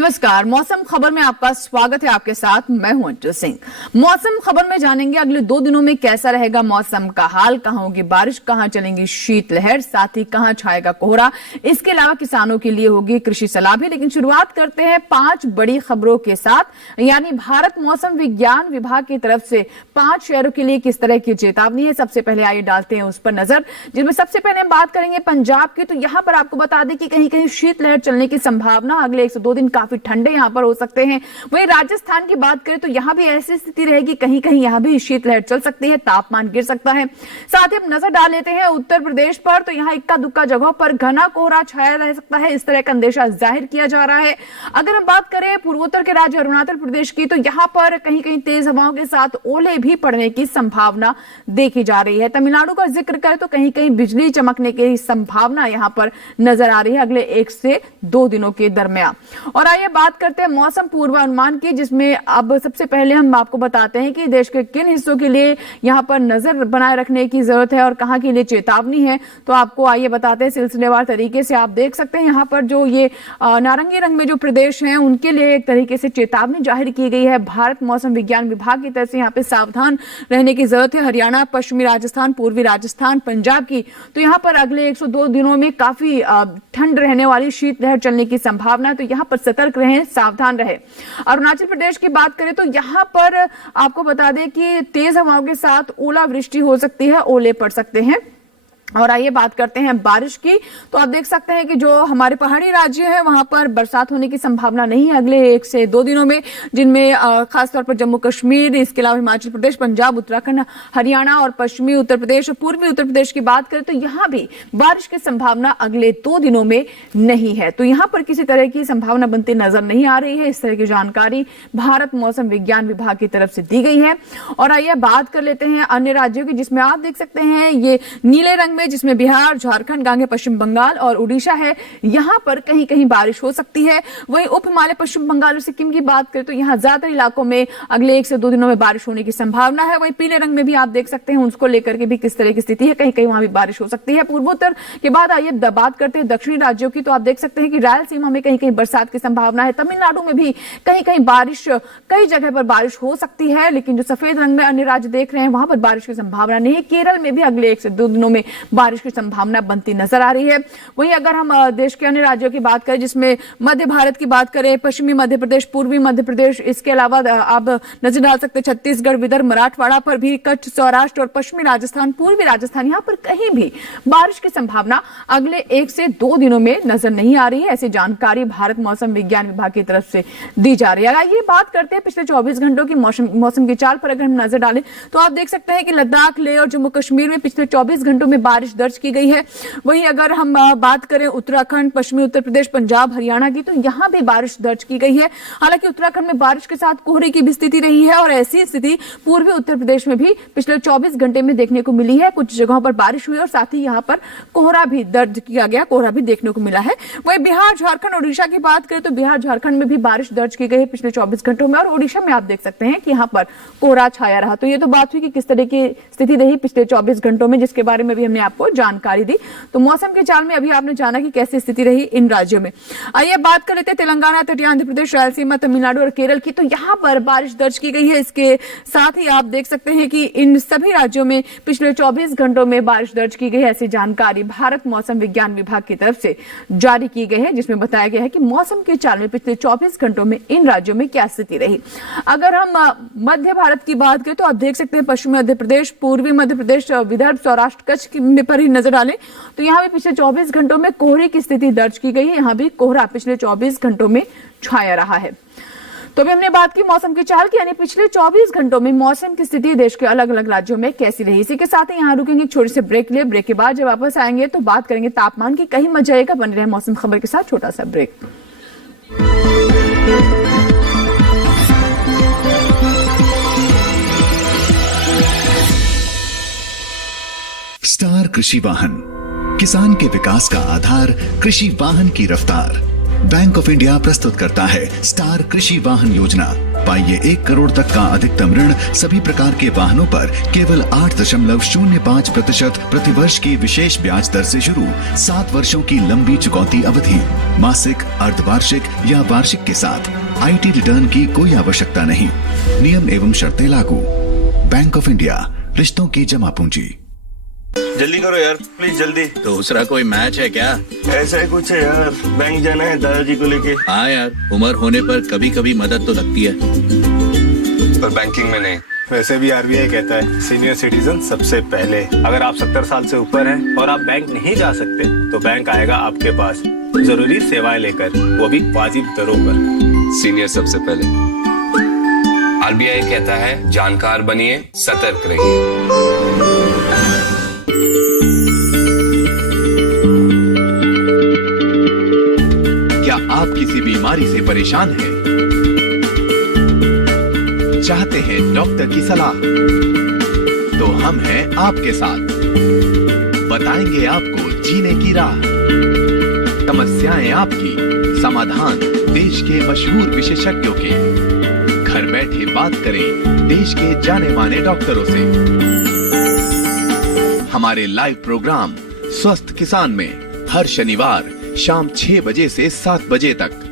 नमस्कार, मौसम खबर में आपका स्वागत है। आपके साथ मैं हूं अंजू सिंह। मौसम खबर में जानेंगे अगले 2 दिनों में कैसा रहेगा मौसम का हाल, कहां होगी बारिश, कहां चलेंगी शीतलहर, साथ ही कहां छाएगा कोहरा। इसके अलावा किसानों के लिए होगी कृषि सलाह भी। लेकिन शुरुआत करते हैं 5 बड़ी खबरों के साथ, यानी भारत मौसम विज्ञान विभाग की तरफ से 5 शहरों के लिए किस तरह की चेतावनी है। सबसे पहले आइए डालते हैं उस पर नजर, जिसमें सबसे पहले हम बात करेंगे पंजाब की। तो यहां पर आपको बता दें कि कहीं कहीं शीतलहर चलने की संभावना, अगले 1 से 2 दिन काफी ठंडे यहां पर हो सकते हैं। वहीं राजस्थान की बात करें तो यहां भी ऐसी स्थिति रहेगी, कहीं कहीं यहां भी शीतलहर चल सकती है, तापमान गिर सकता है। साथ ही हम नजर डाल लेते हैं उत्तर प्रदेश पर, तो यहां इक्का दुक्का जगहों पर घना कोहरा छाया रह सकता है, इस तरह का अंदेशा जाहिर किया जा रहा है। अगर हम बात करें पूर्वोत्तर के राज्य अरुणाचल प्रदेश की, तो यहां पर कहीं कहीं तेज हवाओं के साथ ओले भी पड़ने की संभावना देखी जा रही है। तमिलनाडु का जिक्र करें तो कहीं कहीं बिजली चमकने की संभावना यहां पर नजर आ रही है अगले 1 से 2 दिनों के दरमियान। और आइए बात करते हैं मौसम पूर्वानुमान की, जिसमें अब सबसे पहले हम आपको बताते हैं कि देश के किन हिस्सों के लिए यहां पर नजर बनाए रखने की जरूरत है और कहां के लिए चेतावनी है। तो आपको आइए बताते हैं सिलसिलेवार तरीके से। आप देख सकते हैं यहां पर जो ये नारंगी रंग में जो प्रदेश हैं उनके लिए एक तरीके से चेतावनी जाहिर की गई है भारत मौसम विज्ञान विभाग की तरफ से। यहाँ पे सावधान रहने की जरूरत है। हरियाणा, पश्चिमी राजस्थान, पूर्वी राजस्थान, पंजाब की, तो यहाँ पर अगले 102 दिनों में काफी ठंड रहने वाली, शीतलहर चलने की संभावना है, तो यहाँ पर सतर्क रहें, सावधान रहे। अरुणाचल प्रदेश की बात करें तो यहां पर आपको बता दें कि तेज हवाओं के साथ ओलावृष्टि हो सकती है, ओले पड़ सकते हैं। और आइए बात करते हैं बारिश की। तो आप देख सकते हैं कि जो हमारे पहाड़ी राज्य हैं वहां पर बरसात होने की संभावना नहीं है अगले 1 से 2 दिनों में, जिनमें खासतौर पर जम्मू कश्मीर, इसके अलावा हिमाचल प्रदेश, पंजाब, उत्तराखंड, हरियाणा और पश्चिमी उत्तर प्रदेश और पूर्वी उत्तर प्रदेश की बात करें तो यहां भी बारिश की संभावना अगले 2 दिनों में नहीं है। तो यहां पर किसी तरह की संभावना बनती नजर नहीं आ रही है। इस तरह की जानकारी भारत मौसम विज्ञान विभाग की तरफ से दी गई है। और आइए बात कर लेते हैं अन्य राज्यों की, जिसमें आप देख सकते हैं ये नीले रंग, जिसमें बिहार, झारखंड, गांगे पश्चिम बंगाल और उड़ीसा है। यहां पर कहीं कहीं बारिश हो सकती है। वहीं उप हिमालय पश्चिम बंगाल और सिक्किम की बात करें तो यहां ज्यादातर इलाकों में अगले 1 से 2 दिनों में बारिश होने की संभावना है। वहीं पीले रंग में भी आप देख सकते हैं उसको लेकर के भी किस तरह की स्थिति है, कहीं कहीं वहां भी बारिश हो सकती है। पूर्वोत्तर के बाद आइए बात करते हैं दक्षिणी राज्यों की। तो आप देख सकते हैं कि रायलसीमा में कहीं कहीं बरसात की संभावना है। तमिलनाडु में भी कहीं कहीं बारिश, कई जगह पर बारिश हो सकती है। लेकिन जो सफेद रंग में अन्य राज्य देख रहे हैं वहां पर बारिश की संभावना नहीं है। केरल में भी अगले 1 से 2 दिनों में बारिश की संभावना बनती नजर आ रही है। वहीं अगर हम देश के अन्य राज्यों की बात करें, जिसमें मध्य भारत की बात करें, पश्चिमी मध्य प्रदेश, पूर्वी मध्य प्रदेश, इसके अलावा आप नजर डाल सकते हैं छत्तीसगढ़, विदर्भ, मराठवाड़ा पर भी, कच्छ, सौराष्ट्र और पश्चिमी राजस्थान, पूर्वी राजस्थान, यहां पर कहीं भी बारिश की संभावना अगले 1 से 2 दिनों में नजर नहीं आ रही है। ऐसी जानकारी भारत मौसम विज्ञान विभाग की तरफ से दी जा रही है। ये बात करते हैं पिछले 24 घंटों की मौसम की चाल पर। अगर हम नजर डालें तो आप देख सकते हैं कि लद्दाख, लेह और जम्मू कश्मीर में पिछले 24 घंटों में बारिश दर्ज की गई है। वहीं अगर हम बात करें उत्तराखंड, पश्चिमी उत्तर प्रदेश, पंजाब, हरियाणा की, तो यहां भी बारिश दर्ज की गई है। हालांकि उत्तराखंड में बारिश के साथ कोहरे की भी स्थिति रही है और ऐसी स्थिति पूर्वी उत्तर प्रदेश में भी पिछले 24 घंटे में देखने को मिली है। कुछ जगहों पर बारिश हुई और साथ ही यहां पर कोहरा भी दर्ज किया गया, कोहरा भी देखने को मिला है। वहीं बिहार, झारखंड, ओडिशा की बात करें तो बिहार, झारखंड में भी बारिश दर्ज की गई है पिछले 24 घंटों में। और ओडिशा में आप देख सकते हैं कि यहां पर कोहरा छाया रहा। तो ये तो बात हुई कि किस तरह की स्थिति रही पिछले 24 घंटों में, जिसके बारे में भी हमने आपको जानकारी दी। तो मौसम के चाल में अभी आपने जाना कि कैसी स्थिति रही इन राज्यों में। आइए बात कर लेते हैं तेलंगाना, तटीय आंध्र प्रदेश, रायलसीमा, तमिलनाडु और केरल की। तो यहां पर बारिश दर्ज की गई है। इसके साथ ही आप देख सकते हैं कि इन सभी राज्यों में पिछले 24 घंटों में बारिश दर्ज की गई है। ऐसी जानकारी भारत मौसम विज्ञान विभाग की तरफ से जारी की गई है, जिसमें बताया गया है कि मौसम के चाल में पिछले 24 घंटों में इन राज्यों में क्या स्थिति रही। अगर हम मध्य भारत की बात करें तो आप देख सकते हैं पश्चिमी मध्य प्रदेश, पूर्वी मध्य प्रदेश, विदर्भ, सौराष्ट्र, कच्छ पर ही नजर डालें तो यहां भी पिछले 24 घंटों में कोहरे की स्थिति दर्ज की गई है। यहां भी कोहरा पिछले 24 घंटों में छाया रहा है। तो अभी हमने बात की मौसम की चाल की, यानी पिछले 24 घंटों में मौसम की स्थिति देश के अलग अलग राज्यों में कैसी रही। इसी के साथ ही यहाँ रुकेंगे छोटे से ब्रेक लिए। ब्रेक के बाद जब वापस आएंगे तो बात करेंगे तापमान की। कहीं मत जाइएगा, बने रहे मौसम खबर के साथ। छोटा सा ब्रेक। स्टार कृषि वाहन, किसान के विकास का आधार, कृषि वाहन की रफ्तार। बैंक ऑफ इंडिया प्रस्तुत करता है स्टार कृषि वाहन योजना। पाइए 1 करोड़ तक का अधिकतम ऋण सभी प्रकार के वाहनों पर केवल 8.05% प्रतिवर्ष की विशेष ब्याज दर से शुरू। 7 वर्षों की लंबी चुकौती अवधि, मासिक, अर्धवार्षिक या वार्षिक के साथ IT रिटर्न की कोई आवश्यकता नहीं। नियम एवं शर्तें लागू। बैंक ऑफ इंडिया, रिश्तों की जमा पूंजी। जल्दी करो यार, प्लीज जल्दी। दूसरा कोई मैच है क्या? ऐसा ही कुछ है यार, बैंक जाना है दादाजी को लेके। हाँ यार, उम्र होने पर कभी कभी मदद तो लगती है, पर बैंकिंग में नहीं। वैसे भी RBI कहता है सीनियर सिटीजन सबसे पहले। अगर आप 70 साल से ऊपर हैं और आप बैंक नहीं जा सकते तो बैंक आएगा आपके पास जरूरी सेवाएं लेकर, वो भी वाजिब दरों पर। सीनियर सबसे पहले। RBI कहता है जानकार बनिए, सतर्क रहिए। क्या आप किसी बीमारी से परेशान हैं? चाहते हैं डॉक्टर की सलाह? तो हम हैं आपके साथ, बताएंगे आपको जीने की राह। समस्याएं आपकी, समाधान देश के मशहूर विशेषज्ञों के। घर बैठे बात करें देश के जाने माने डॉक्टरों से। हमारे लाइव प्रोग्राम स्वस्थ किसान में हर शनिवार शाम 6 बजे से 7 बजे तक।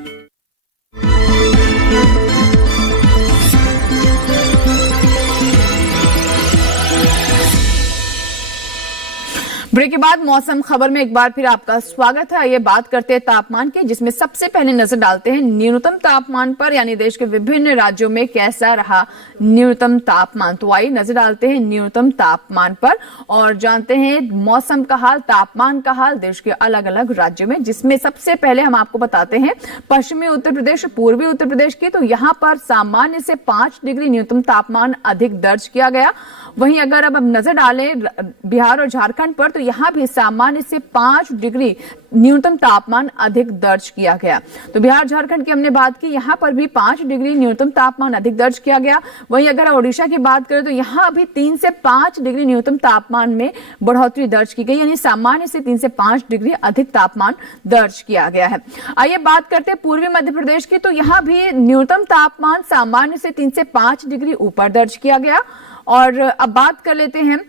ब्रेक के बाद मौसम खबर में एक बार फिर आपका स्वागत है। ये बात करते हैं तापमान की, जिसमें सबसे पहले नजर डालते हैं न्यूनतम तापमान पर, यानी देश के विभिन्न राज्यों में कैसा रहा न्यूनतम तापमान। तो आइए नजर डालते हैं न्यूनतम तापमान पर और जानते हैं मौसम का हाल, तापमान का हाल देश के अलग अलग राज्यों में, जिसमें सबसे पहले हम आपको बताते हैं पश्चिमी उत्तर प्रदेश, पूर्वी उत्तर प्रदेश की। तो यहाँ पर सामान्य से 5 डिग्री न्यूनतम तापमान अधिक दर्ज किया गया। वहीं अगर अब हम नजर डालें बिहार और झारखंड पर, तो यहां भी सामान्य से 5 डिग्री न्यूनतम तापमान अधिक दर्ज किया गया। तो बिहार झारखंड की हमने बात की, यहां पर भी 5 डिग्री न्यूनतम तापमान अधिक दर्ज किया गया। वहीं अगर ओडिशा की बात करें तो यहां भी 3 से 5 डिग्री न्यूनतम तापमान में बढ़ोतरी दर्ज की गई, यानी सामान्य से 3 से 5 डिग्री अधिक तापमान दर्ज किया गया है। आइए बात करते हैं पूर्वी मध्य प्रदेश की। तो यहां भी न्यूनतम तापमान सामान्य से 3 से 5 डिग्री ऊपर दर्ज किया गया। और अब बात कर लेते हैं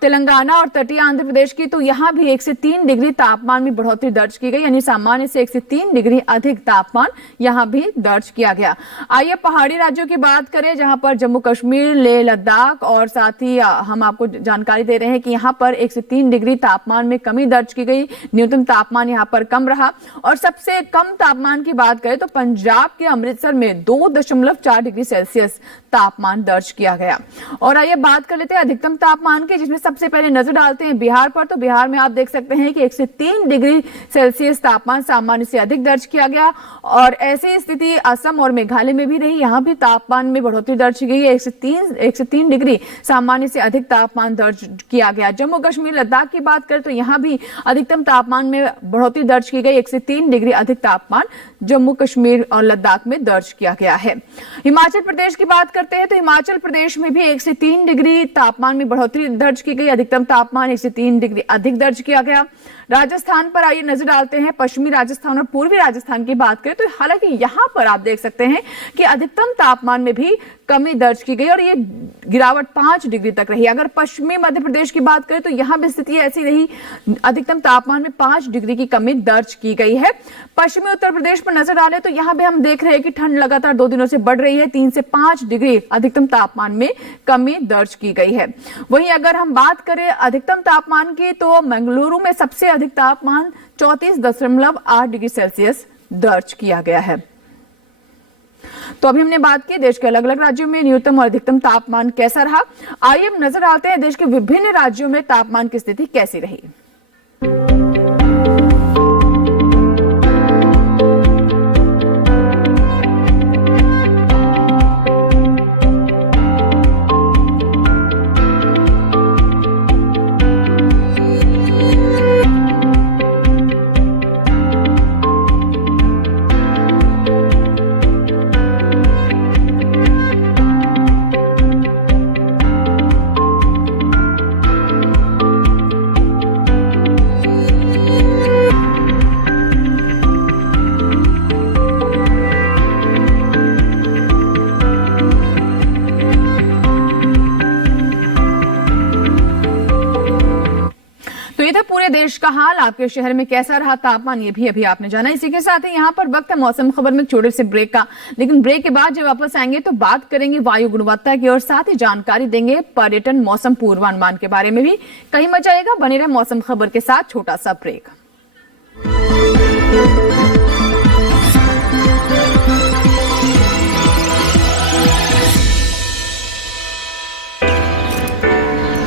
तेलंगाना और तटीय आंध्र प्रदेश की। तो यहां भी 1 से 3 डिग्री तापमान में बढ़ोतरी दर्ज की गई, यानी सामान्य से 1 से 3 डिग्री अधिक तापमान यहां भी दर्ज किया गया। आइए पहाड़ी राज्यों की बात करें, जहां पर जम्मू कश्मीर, लेह लद्दाख और साथ ही हम आपको जानकारी दे रहे हैं कि यहां पर 1 से 3 डिग्री तापमान में कमी दर्ज की गई, न्यूनतम तापमान यहां पर कम रहा। और सबसे कम तापमान की बात करें तो पंजाब के अमृतसर में 2.4 डिग्री सेल्सियस तापमान दर्ज किया गया। और आइए बात कर लेते हैं अधिकतम तापमान की, जिसमें सबसे पहले नजर डालते हैं बिहार पर। तो बिहार में आप देख सकते हैं कि 1 से 3 डिग्री सेल्सियस तापमान सामान्य से अधिक दर्ज किया गया। और ऐसी स्थिति असम और मेघालय में भी रही, यहां भी तापमान में बढ़ोतरी दर्ज की गई है, 1 से 3 डिग्री सामान्य से अधिक तापमान दर्ज किया गया। जम्मू कश्मीर लद्दाख की बात करें तो यहां भी अधिकतम तापमान में बढ़ोतरी दर्ज की गई, 1 से 3 डिग्री अधिक तापमान जम्मू कश्मीर और लद्दाख में दर्ज किया गया है। हिमाचल प्रदेश की बात करते हैं तो हिमाचल प्रदेश में भी 1 से 3 डिग्री तापमान में बढ़ोतरी दर्ज की गई, अधिकतम तापमान 1 से 3 डिग्री अधिक दर्ज किया गया। राजस्थान पर आइए नजर डालते हैं, पश्चिमी राजस्थान और पूर्वी राजस्थान की बात करें तो हालांकि यहां पर आप देख सकते हैं कि अधिकतम तापमान में भी कमी दर्ज की गई और ये गिरावट 5 डिग्री तक रही। अगर पश्चिमी मध्य प्रदेश की बात करें तो यहां भी स्थिति ऐसी रही, अधिकतम तापमान में 5 डिग्री की कमी दर्ज की गई है। पश्चिमी उत्तर प्रदेश पर नजर डालें तो यहां भी हम देख रहे हैं कि ठंड लगातार 2 दिनों से बढ़ रही है, 3 से 5 डिग्री अधिकतम तापमान में कमी दर्ज की गई है। वहीं अगर हम बात करें अधिकतम तापमान की तो मंगलुरु में सबसे अधिक तापमान 34.8 डिग्री सेल्सियस दर्ज किया गया है। तो अभी हमने बात की देश के अलग अलग राज्यों में न्यूनतम और अधिकतम तापमान कैसा रहा। आइए हम नजर आते हैं देश के विभिन्न राज्यों में तापमान की स्थिति कैसी रही। तो ये था पूरे देश का हाल। आपके शहर में कैसा रहा तापमान, ये भी अभी आपने जाना। इसी के साथ ही यहाँ पर वक्त है मौसम खबर में छोटे से ब्रेक का, लेकिन ब्रेक के बाद जब वापस आएंगे तो बात करेंगे वायु गुणवत्ता की और साथ ही जानकारी देंगे पर्यटन मौसम पूर्वानुमान के बारे में भी। कहीं मत जाइएगा, बने रहे मौसम खबर के साथ। छोटा सा break.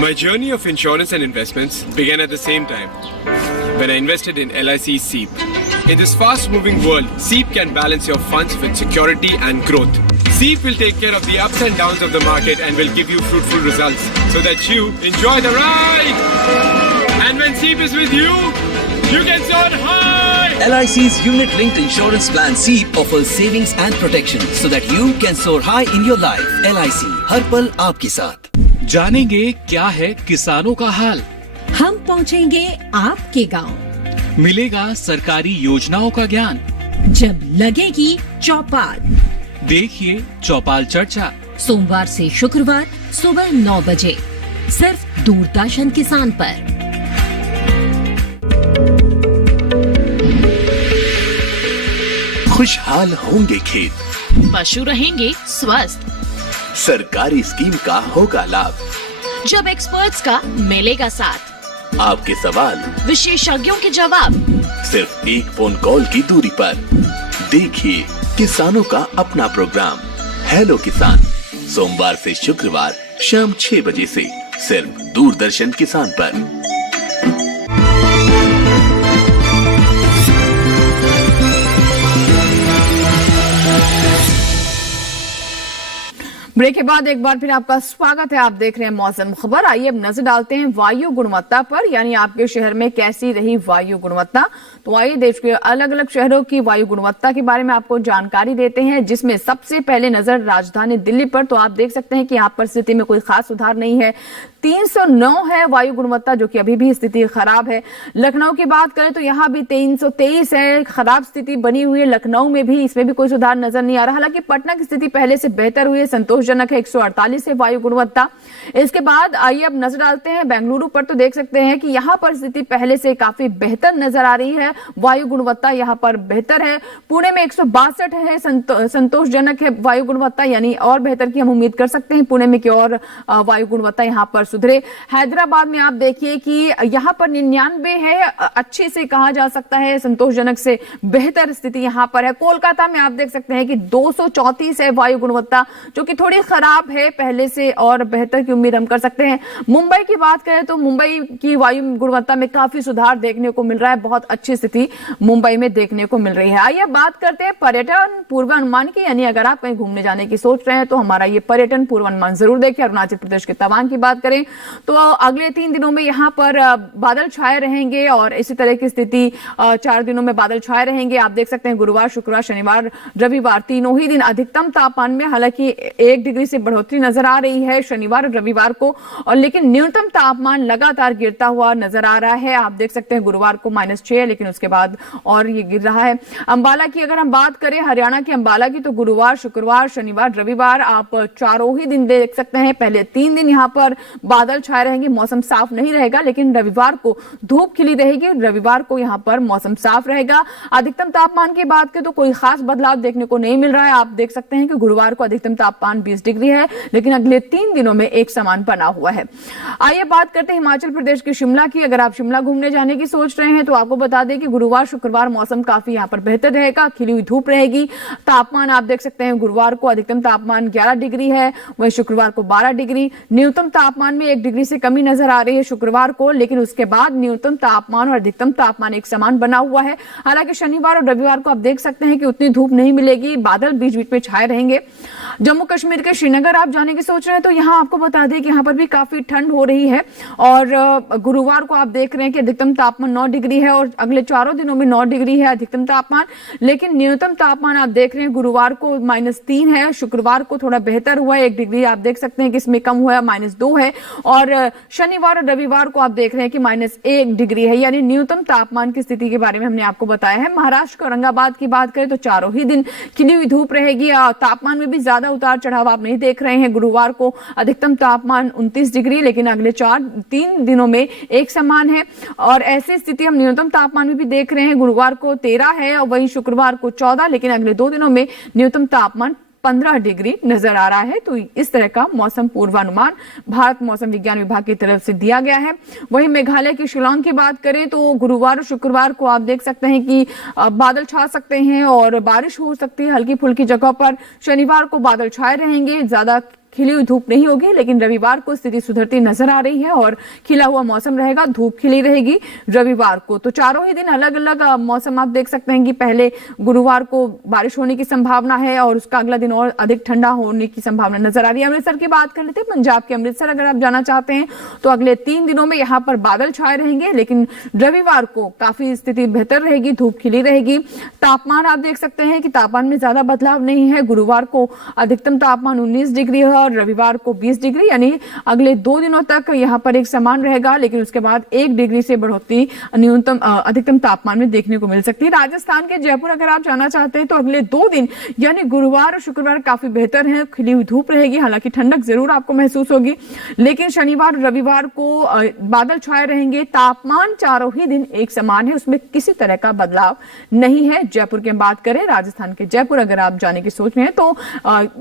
My journey of insurance and investments began at the same time when I invested in LIC SEEP. In this fast-moving world, SEEP can balance your funds with security and growth. SEEP will take care of the ups and downs of the market and will give you fruitful results so that you enjoy the ride. And when SEEP is with you, you can soar high. LIC's unit-linked insurance plan SEEP offers savings and protection so that you can soar high in your life. LIC, हर पल आपके साथ। जानेंगे क्या है किसानों का हाल, हम पहुंचेंगे आपके गांव, मिलेगा सरकारी योजनाओं का ज्ञान, जब लगेगी चौपाल। देखिए चौपाल चर्चा सोमवार से शुक्रवार सुबह 9 बजे सिर्फ दूरदर्शन किसान पर। खुशहाल होंगे खेत, पशु रहेंगे स्वस्थ, सरकारी स्कीम का होगा लाभ, जब एक्सपर्ट्स का मिलेगा साथ, आपके सवाल विशेषज्ञों के जवाब, सिर्फ एक फोन कॉल की दूरी पर। देखिए किसानों का अपना प्रोग्राम हेलो किसान, सोमवार से शुक्रवार शाम 6 बजे से सिर्फ दूरदर्शन किसान पर। ब्रेक के बाद एक बार फिर आपका स्वागत है। आप देख रहे हैं मौसम खबर। आइए अब नजर डालते हैं वायु गुणवत्ता पर, यानी आपके शहर में कैसी रही वायु गुणवत्ता। तो आइए देश के अलग अलग शहरों की वायु गुणवत्ता के बारे में आपको जानकारी देते हैं, जिसमें सबसे पहले नजर राजधानी दिल्ली पर। तो आप देख सकते हैं कि यहाँ पर स्थिति में कोई खास सुधार नहीं है। 309 है वायु गुणवत्ता, जो कि अभी भी स्थिति खराब है। लखनऊ की बात करें तो यहाँ भी 323 है, खराब स्थिति बनी हुई है लखनऊ में भी, इसमें भी कोई सुधार नजर नहीं आ रहा। हालांकि पटना की स्थिति पहले से बेहतर हुई है, संतोषजनक है, 148 है वायु गुणवत्ता। इसके बाद आइए अब नजर डालते हैं बेंगलुरु पर। तो देख सकते हैं कि यहाँ पर स्थिति पहले से काफी बेहतर नजर आ रही है, वायु गुणवत्ता यहाँ पर बेहतर है। पुणे में 162 है, संतोषजनक है वायु गुणवत्ता, यानी और बेहतर की हम उम्मीद कर सकते हैं पुणे में की और वायु गुणवत्ता यहाँ पर सुधरे। हैदराबाद में आप देखिए कि यहाँ पर 99 है, अच्छे से कहा जा सकता है, संतोषजनक से बेहतर स्थिति यहाँ पर है। कोलकाता में आप देख सकते हैं कि 234 है वायु गुणवत्ता, जो कि थोड़ी खराब है, पहले से और बेहतर की उम्मीद हम कर सकते हैं। मुंबई की बात करें तो मुंबई की वायु गुणवत्ता में काफी सुधार देखने को मिल रहा है, बहुत अच्छी स्थिति मुंबई में देखने को मिल रही है। आइए बात करते हैं पर्यटन पूर्वानुमान की, यानी अगर आप कहीं घूमने जाने की सोच रहे हैं तो हमारा ये पर्यटन पूर्वानुमान जरूर देखें। अरुणाचल प्रदेश के तवांग की बात करें तो अगले 3 दिनों में यहाँ पर बादल छाए रहेंगे और इसी तरह की स्थिति 4 दिनों में बादल छाए रहेंगे। आप देख सकते हैं गुरुवार, शुक्रवार, शनिवार, रविवार तीनों ही दिन अधिकतम तापमान में हालांकि 1 डिग्री से बढ़ोतरी नजर आ रही है शनिवार और रविवार को, और लेकिन न्यूनतम तापमान लगातार गिरता हुआ नजर आ रहा है। आप देख सकते हैं गुरुवार को -6 है, लेकिन उसके बाद और ये गिर रहा है। अंबाला की अगर हम बात करें, हरियाणा के अंबाला की, तो गुरुवार, शुक्रवार, शनिवार, रविवार आप चारों ही दिन देख सकते हैं। पहले 3 दिन यहाँ पर बादल छाए रहेंगे, मौसम साफ नहीं रहेगा, लेकिन रविवार को धूप खिली रहेगी, रविवार को यहाँ पर मौसम साफ रहेगा। अधिकतम तापमान की बात करें तो कोई खास बदलाव देखने को नहीं मिल रहा है। आप देख सकते हैं कि गुरुवार को अधिकतम तापमान 20 डिग्री है, लेकिन अगले 3 दिनों में एक समान बना हुआ है। आइए बात करते हैं हिमाचल प्रदेश के शिमला की। अगर आप शिमला घूमने जाने की सोच रहे हैं तो आपको बता दें कि गुरुवार, शुक्रवार मौसम काफी यहाँ पर बेहतर रहेगा, खिली हुई धूप रहेगी। तापमान आप देख सकते हैं गुरुवार को अधिकतम तापमान 11 डिग्री है, वहीं शुक्रवार को 12 डिग्री। न्यूनतम तापमान में 1 डिग्री से कमी नजर आ रही है शुक्रवार को, लेकिन उसके बाद न्यूनतम तापमान और अधिकतम तापमान एक समान बना हुआ है। हालांकि शनिवार और रविवार को आप देख सकते हैं कि उतनी धूप नहीं मिलेगी, बादल बीच बीच में छाए रहेंगे। जम्मू कश्मीर के श्रीनगर आप जाने की सोच रहे हैं तो यहाँ आपको बता दें कि यहाँ पर भी काफी ठंड हो रही है, और गुरुवार को आप देख रहे हैं कि अधिकतम तापमान 9 डिग्री है और अगले 4 दिनों में 9 डिग्री है अधिकतम तापमान, लेकिन न्यूनतम तापमान आप देख रहे हैं गुरुवार को -3 है, शुक्रवार को थोड़ा बेहतर हुआ है, 1 डिग्री आप देख सकते हैं कि इसमें कम हुआ है, -2 है, और शनिवार और रविवार को आप देख रहे हैं कि -1 डिग्री है, यानी न्यूनतम तापमान की स्थिति के बारे में हमने आपको बताया है। महाराष्ट्र के औरंगाबाद की बात करें तो चारों ही दिन खिली हुई धूप रहेगी और तापमान में भी ज्यादा उतार चढ़ाव आप नहीं देख रहे हैं। गुरुवार को अधिकतम तापमान 29 डिग्री, लेकिन अगले 3 दिनों में एक समान है और ऐसी स्थिति हम न्यूनतम तापमान में भी देख रहे हैं। गुरुवार को 13 है और वहीं शुक्रवार को 14, लेकिन अगले 2 दिनों में न्यूनतम तापमान 15 डिग्री नजर आ रहा है। तो इस तरह का मौसम पूर्वानुमान भारत मौसम विज्ञान विभाग की तरफ से दिया गया है। वहीं मेघालय की शिलांग की बात करें तो गुरुवार और शुक्रवार को आप देख सकते हैं कि बादल छा सकते हैं और बारिश हो सकती है हल्की फुल्की जगह पर। शनिवार को बादल छाए रहेंगे, ज्यादा खिली हुई धूप नहीं होगी, लेकिन रविवार को स्थिति सुधरती नजर आ रही है और खिला हुआ मौसम रहेगा, धूप खिली रहेगी रविवार को। तो चारों ही दिन अलग अलग मौसम आप देख सकते हैं कि पहले गुरुवार को बारिश होने की संभावना है और उसका अगला दिन और अधिक ठंडा होने की संभावना नजर आ रही है। अमृतसर की बात कर लेते हैं, पंजाब के अमृतसर अगर आप जाना चाहते हैं तो अगले 3 दिनों में यहाँ पर बादल छाए रहेंगे, लेकिन रविवार को काफी स्थिति बेहतर रहेगी, धूप खिली रहेगी। तापमान आप देख सकते हैं कि तापमान में ज्यादा बदलाव नहीं है। गुरुवार को अधिकतम तापमान 19 डिग्री है और रविवार को 20 डिग्री, यानी अगले 2 दिनों तक यहां पर एक समान रहेगा, लेकिन उसके बाद 1 डिग्री से बढ़ोतरी न्यूनतम अधिकतम तापमान में देखने को मिल सकती है। राजस्थान के जयपुर अगर आप जाना चाहते हैं तो अगले 2 दिन यानी गुरुवार और शुक्रवार काफी बेहतर है, खिली हुई धूप रहेगी, हालांकि ठंडक जरूर आपको महसूस होगी, लेकिन शनिवार और रविवार को बादल छाए रहेंगे। तापमान चारों ही दिन एक समान है, उसमें किसी तरह का बदलाव नहीं है। जयपुर की बात करें, राजस्थान के जयपुर अगर आप जाने की सोच रहे हैं तो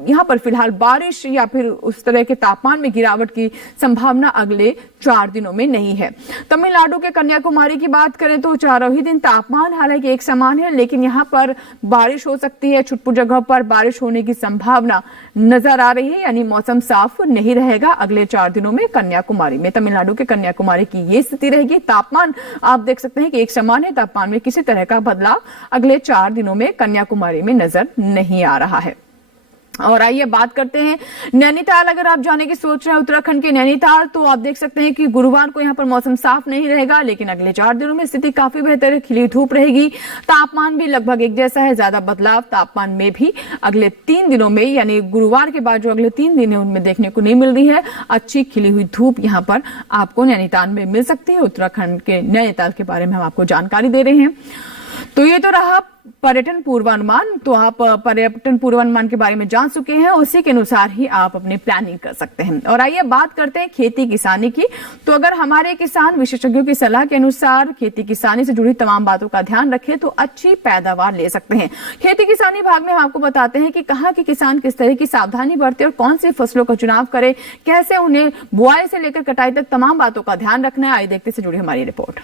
यहां पर फिलहाल बारिश या फिर उस तरह के तापमान में गिरावट की संभावना अगले 4 दिनों में नहीं है। तमिलनाडु के कन्याकुमारी की बात करें तो चारों ही दिन तापमान हालांकि एक समान है, लेकिन यहां पर बारिश हो सकती है, छुटपुट जगह पर बारिश होने की संभावना नजर आ रही है, यानी मौसम साफ नहीं रहेगा अगले 4 दिनों में कन्याकुमारी में। तमिलनाडु के कन्याकुमारी की ये स्थिति रहेगी। तापमान आप देख सकते हैं कि एक समान है, तापमान में किसी तरह का बदलाव अगले 4 दिनों में कन्याकुमारी में नजर नहीं आ रहा है। और आइए बात करते हैं नैनीताल अगर आप जाने की सोच रहे हैं, उत्तराखंड के नैनीताल, तो आप देख सकते हैं कि गुरुवार को यहां पर मौसम साफ नहीं रहेगा, लेकिन अगले 4 दिनों में स्थिति काफी बेहतर है, खिली धूप रहेगी। तापमान भी लगभग एक जैसा है, ज्यादा बदलाव तापमान में भी अगले 3 दिनों में यानी गुरुवार के बाद जो अगले 3 दिन है उनमें देखने को नहीं मिल रही है। अच्छी खिली हुई धूप यहां पर आपको नैनीताल में मिल सकती है। उत्तराखंड के नैनीताल के बारे में हम आपको जानकारी दे रहे हैं। तो ये तो रहा पर्यटन पूर्वानुमान। तो आप पर्यटन पूर्वानुमान के बारे में जान चुके हैं, उसी के अनुसार ही आप अपनी प्लानिंग कर सकते हैं। और आइए बात करते हैं खेती किसानी की। तो अगर हमारे किसान विशेषज्ञों की सलाह के अनुसार खेती किसानी से जुड़ी तमाम बातों का ध्यान रखें तो अच्छी पैदावार ले सकते हैं। खेती किसानी भाग में हम आपको बताते हैं कि कहाँ के किसान किस तरह की सावधानी बरते और कौन सी फसलों का चुनाव करें, कैसे उन्हें बुआई से लेकर कटाई तक तमाम बातों का ध्यान रखना है। आइए देखते से जुड़ी हमारी रिपोर्ट।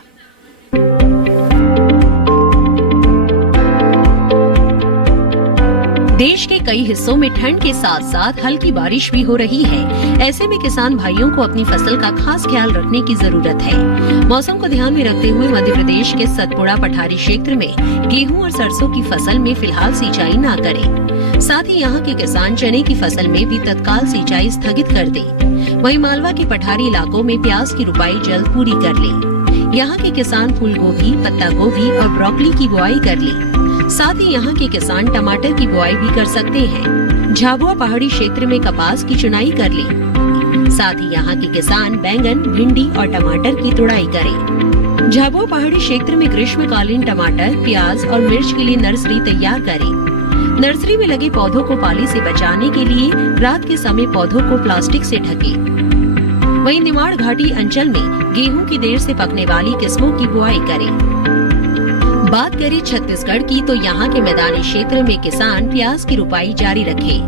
देश के कई हिस्सों में ठंड के साथ साथ हल्की बारिश भी हो रही है। ऐसे में किसान भाइयों को अपनी फसल का खास ख्याल रखने की जरूरत है। मौसम को ध्यान में रखते हुए मध्य प्रदेश के सतपुड़ा पठारी क्षेत्र में गेहूं और सरसों की फसल में फिलहाल सिंचाई न करें। साथ ही यहाँ के किसान चने की फसल में भी तत्काल सिंचाई स्थगित कर दें। वहीं मालवा के पठारी इलाकों में प्याज की रुपाई जल्द पूरी कर लें। यहाँ के किसान फूल गोभी, पत्ता गोभी और ब्रोकली की बुआई कर लें। साथ ही यहाँ के किसान टमाटर की बुआई भी कर सकते हैं। झाबुआ पहाड़ी क्षेत्र में कपास की चुनाई कर लें। साथ ही यहाँ के किसान बैंगन, भिंडी और टमाटर की तुड़ाई करें। झाबुआ पहाड़ी क्षेत्र में ग्रीष्मकालीन टमाटर, प्याज और मिर्च के लिए नर्सरी तैयार करें। नर्सरी में लगे पौधों को पाली से बचाने के लिए रात के समय पौधों को प्लास्टिक से ढकें। वहीं निमाड़ घाटी अंचल में गेहूं की देर से पकने वाली किस्मों की बुआई करें। बात करें छत्तीसगढ़ की तो यहाँ के मैदानी क्षेत्र में किसान प्याज की रुपाई जारी रखे।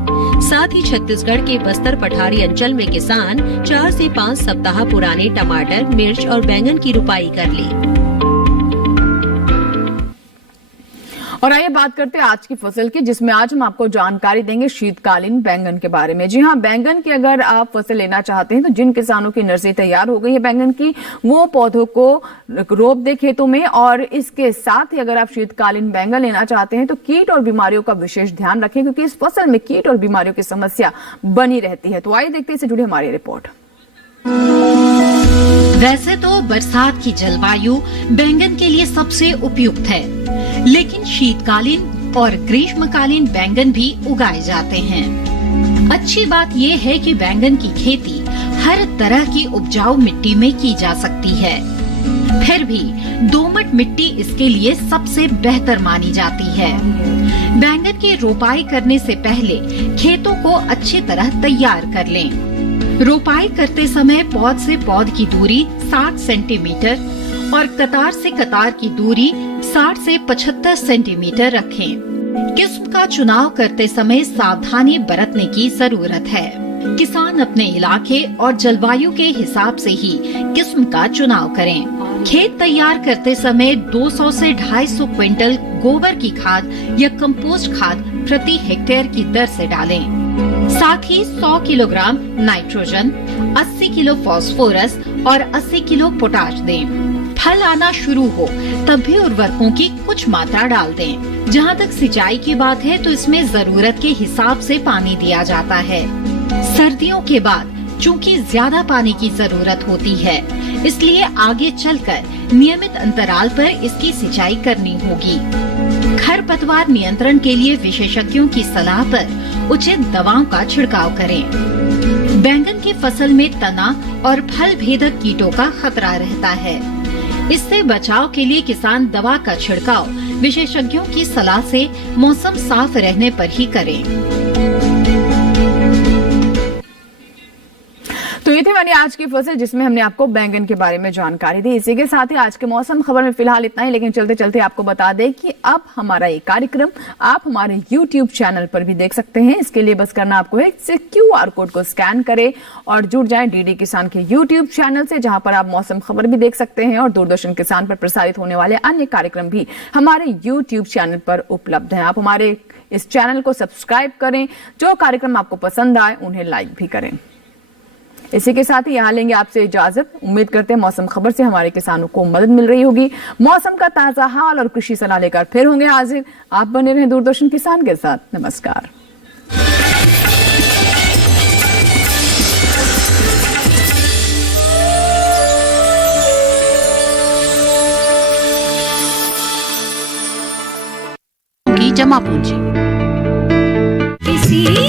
साथ ही छत्तीसगढ़ के बस्तर पठारी अंचल में किसान 4 से 5 सप्ताह पुराने टमाटर, मिर्च और बैंगन की रुपाई कर ले। और आइए बात करते हैं आज की फसल की, जिसमें आज हम आपको जानकारी देंगे शीतकालीन बैंगन के बारे में। जी हाँ, बैंगन की अगर आप फसल लेना चाहते हैं तो जिन किसानों की नर्सरी तैयार हो गई है बैंगन की, वो पौधों को रोप दे खेतों में। और इसके साथ ही अगर आप शीतकालीन बैंगन लेना चाहते हैं तो कीट और बीमारियों का विशेष ध्यान रखें, क्योंकि इस फसल में कीट और बीमारियों की समस्या बनी रहती है। तो आइए देखते हैं इससे जुड़ी हमारी रिपोर्ट। वैसे तो बरसात की जलवायु बैंगन के लिए सबसे उपयुक्त है, लेकिन शीतकालीन और ग्रीष्मकालीन बैंगन भी उगाए जाते हैं। अच्छी बात यह है कि बैंगन की खेती हर तरह की उपजाऊ मिट्टी में की जा सकती है। फिर भी दोमट मिट्टी इसके लिए सबसे बेहतर मानी जाती है। बैंगन की रोपाई करने से पहले खेतों को अच्छी तरह तैयार कर लें। रोपाई करते समय पौध से पौध की दूरी 60 सेंटीमीटर और कतार से कतार की दूरी 60 से 75 सेंटीमीटर रखें। किस्म का चुनाव करते समय सावधानी बरतने की जरूरत है। किसान अपने इलाके और जलवायु के हिसाब से ही किस्म का चुनाव करें। खेत तैयार करते समय 200 से 250 क्विंटल गोबर की खाद या कंपोस्ट खाद प्रति हेक्टेयर की दर से डालें। साथ ही 100 किलोग्राम नाइट्रोजन, 80 किलो फास्फोरस और 80 किलो पोटाश दें। फल आना शुरू हो तब भी उर्वरकों की कुछ मात्रा डाल दें। जहां तक सिंचाई की बात है तो इसमें जरूरत के हिसाब से पानी दिया जाता है। सर्दियों के बाद चूंकि ज्यादा पानी की जरूरत होती है, इसलिए आगे चलकर नियमित अंतराल पर इसकी सिंचाई करनी होगी। खरपतवार नियंत्रण के लिए विशेषज्ञों की सलाह पर उचित दवाओं का छिड़काव करें। बैंगन की फसल में तना और फल भेदक कीटों का खतरा रहता है। इससे बचाव के लिए किसान दवा का छिड़काव विशेषज्ञों की सलाह से मौसम साफ रहने पर ही करें। तो ये थी हमारी आज की फसल, जिसमें हमने आपको बैंगन के बारे में जानकारी दी। इसी के साथ ही आज के मौसम खबर में फिलहाल इतना ही, लेकिन चलते चलते आपको बता दें कि अब हमारा ये कार्यक्रम आप हमारे YouTube चैनल पर भी देख सकते हैं। इसके लिए बस करना आपको है कि QR कोड को स्कैन करें और जुड़ जाएं डीडी किसान के YouTube चैनल से, जहां पर आप मौसम खबर भी देख सकते हैं और दूरदर्शन किसान पर प्रसारित होने वाले अन्य कार्यक्रम भी हमारे YouTube चैनल पर उपलब्ध हैं। आप हमारे इस चैनल को सब्सक्राइब करें, जो कार्यक्रम आपको पसंद आए उन्हें लाइक भी करें। इसी के साथ ही यहाँ लेंगे आपसे इजाजत। उम्मीद करते हैं मौसम खबर से हमारे किसानों को मदद मिल रही होगी। मौसम का ताजा हाल और कृषि सलाह लेकर फिर होंगे हाजिर। आप बने रहें दूरदर्शन किसान के साथ। नमस्कार। जमा पूंजी किसी